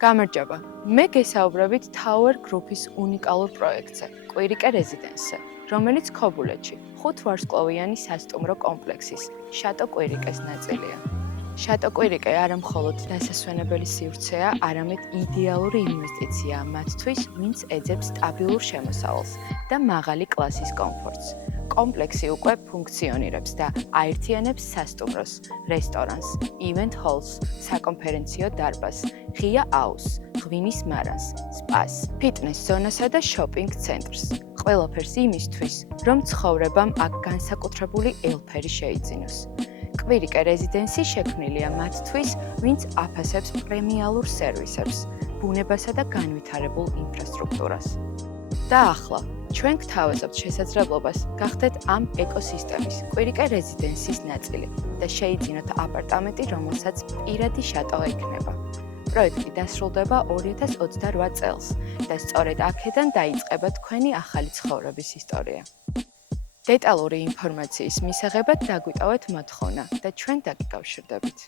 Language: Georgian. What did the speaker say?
გამარჯობა. მე გესაუბრებით Tower Group-ის უნიკალურ პროექტზე, კვირიკე რეზიდენსზე, რომელიც ქობულეთში 5 ვარსკვლავიანი სასტუმრო კომპლექსის, შატო კვირიკეს ნაწილია. შატო კვირიკე არა მხოლოდ დასასვენებელი სივრცეა, არამედ იდეალური ინვესტიციაა მათთვის, ვინც ეძებს სტაბილურ შემოსავალს და მაღალი კლასის კომფორტს. კომპლექსი უკვე ფუნქციონირებს და აერთიანებს სასტუმროს, რესტორანს, event halls, საკონფერენციო დარბაზს, ღია აუზს, ღვინის მარანს, სპას, ფიტნეს ზონასა და შოპინგ ცენტრს. ყველაფერს იმისთვის, რომ ცხოვრებამ აქ განსაკუთრებული ელფერი შეიძინოს. კვირიკე რეზიდენსი შექმნილია მათთვის, ვინც აფასებს პრემიალურ სერვისებს, ბუნებასა და განვითარებულ ინფრასტრუქტურას. და ახლა ჩვენ გთავაზობთ შესაძლებლობას გახდეთ ამ ეკოსისტემის, კვირიკე რეზიდენსის ნაწილი და შეიძინოთ აპარტამენტი, რომელსაც პირადი შატო ექნება. პროექტი დასრულდება 2028 წელს და სწორედ აქედან დაიწყება თქვენი ახალი ცხოვრების ისტორია. დეტალური ინფორმაციის მისაღებად დაგვიტოვეთ მოთხოვნა და ჩვენ დაგიკავშირდებით.